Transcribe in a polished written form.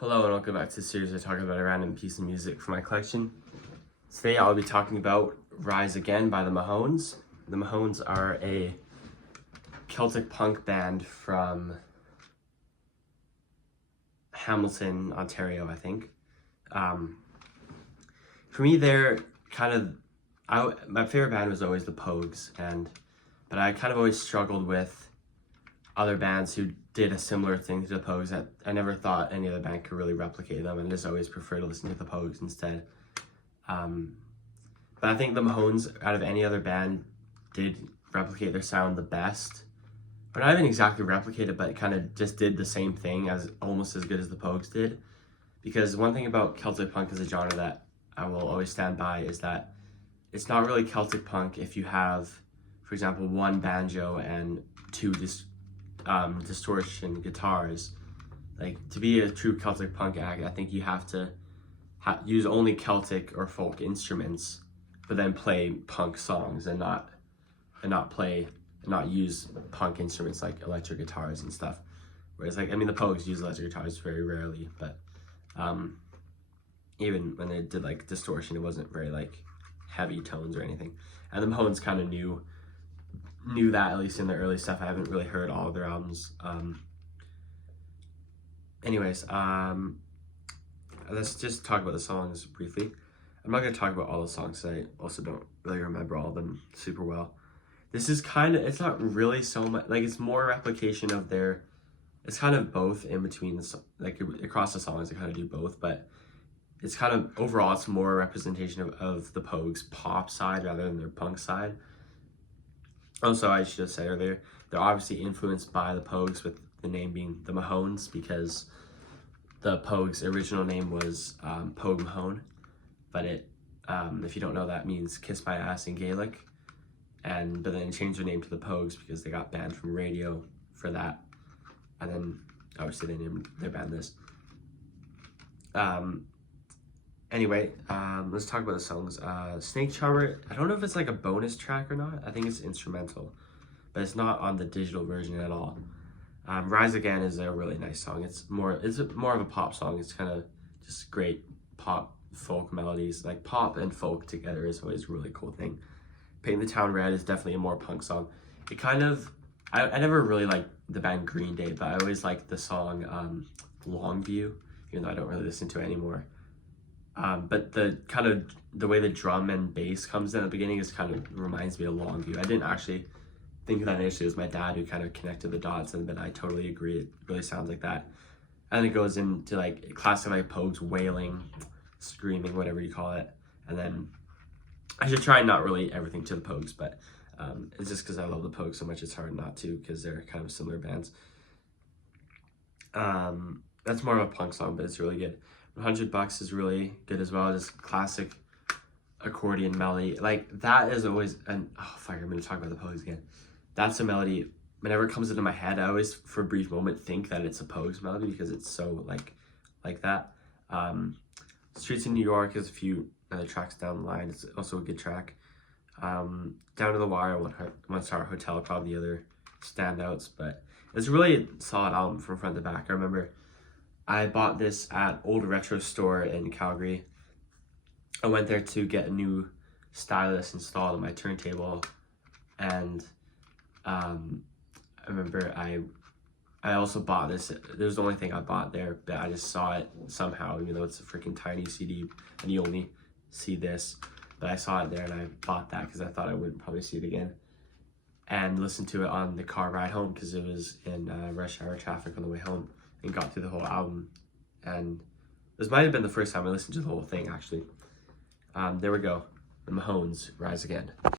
Hello and welcome back to the series where I talk about a random piece of music from my collection. Today I'll be talking about Rise Again by the Mahones. The Mahones are a Celtic punk band from Hamilton, Ontario, I think. For me, they're kind of, my favorite band was always the Pogues, but I kind of always struggled with other bands who did a similar thing to the Pogues that I never thought any other band could really replicate them, and just always prefer to listen to the Pogues instead. But I think the Mahones, out of any other band, did replicate their sound the best. Or not even exactly replicate it, but kind of just did the same thing as almost as good as the Pogues did. Because one thing about Celtic punk as a genre that I will always stand by is that it's not really Celtic punk if you have, for example, one banjo and two distortion guitars. Like, to be a true Celtic punk act, I think you have to use only Celtic or folk instruments, but then play punk songs and not use punk instruments like electric guitars and stuff. Whereas, like, I mean, the Pogues use electric guitars very rarely, but even when they did like distortion, it wasn't very like heavy tones or anything. And the Mahones kind of knew that, at least in the early stuff. I haven't really heard all of their albums. Let's just talk about the songs briefly. I'm not going to talk about all the songs, I also don't really remember all of them super well. This is kind of, it's not really so much, like, it's more replication of their, it's kind of both in between, like, across the songs, they kind of do both, but it's kind of, overall, it's more a representation of the Pogues' pop side rather than their punk side. Also, I should have said earlier, they're obviously influenced by the Pogues, with the name being the Mahones, because the Pogues' original name was Pogue Mahone, but if you don't know, that means kiss my ass in Gaelic, but then they changed their name to the Pogues because they got banned from radio for that, and then obviously they named their band this. Let's talk about the songs. Snake Charmer, I don't know if it's like a bonus track or not. I think it's instrumental, but it's not on the digital version at all. Rise Again is a really nice song. It's more of a pop song. It's kind of just great pop folk melodies. Like, pop and folk together is always a really cool thing. Paint the Town Red is definitely a more punk song. It kind of, I never really liked the band Green Day, but I always liked the song Longview, even though I don't really listen to it anymore. But the way the drum and bass comes in at the beginning is kind of reminds me of Longview. I didn't actually think of that initially. It was my dad who kind of connected the dots, but I totally agree. It really sounds like that. And it goes into like classic like Pogues wailing, screaming, whatever you call it. And then I should try and not relate everything to the Pogues, but it's just because I love the Pogues so much, it's hard not to, because they're kind of similar bands. That's more of a punk song, but it's really good. $100 is really good as well. Just classic accordion melody. Like, that is always I'm going to talk about the Pogues again. That's a melody, whenever it comes into my head, I always, for a brief moment, think that it's a Pogues melody because it's so like that. Streets in New York is a few other tracks down the line. It's also a good track. Down to the Wire, One Star Hotel are probably the other standouts, but it's a really solid album from front to back. I remember I bought this at Old Retro Store in Calgary. I went there to get a new stylus installed on my turntable, and I remember I also bought this. It was the only thing I bought there, but I just saw it somehow, even though it's a freaking tiny CD and you only see this. But I saw it there and I bought that because I thought I wouldn't probably see it again, and listened to it on the car ride home because it was in rush hour traffic on the way home, and got through the whole album. And this might have been the first time I listened to the whole thing, actually. There we go. The Mahones, Rise Again.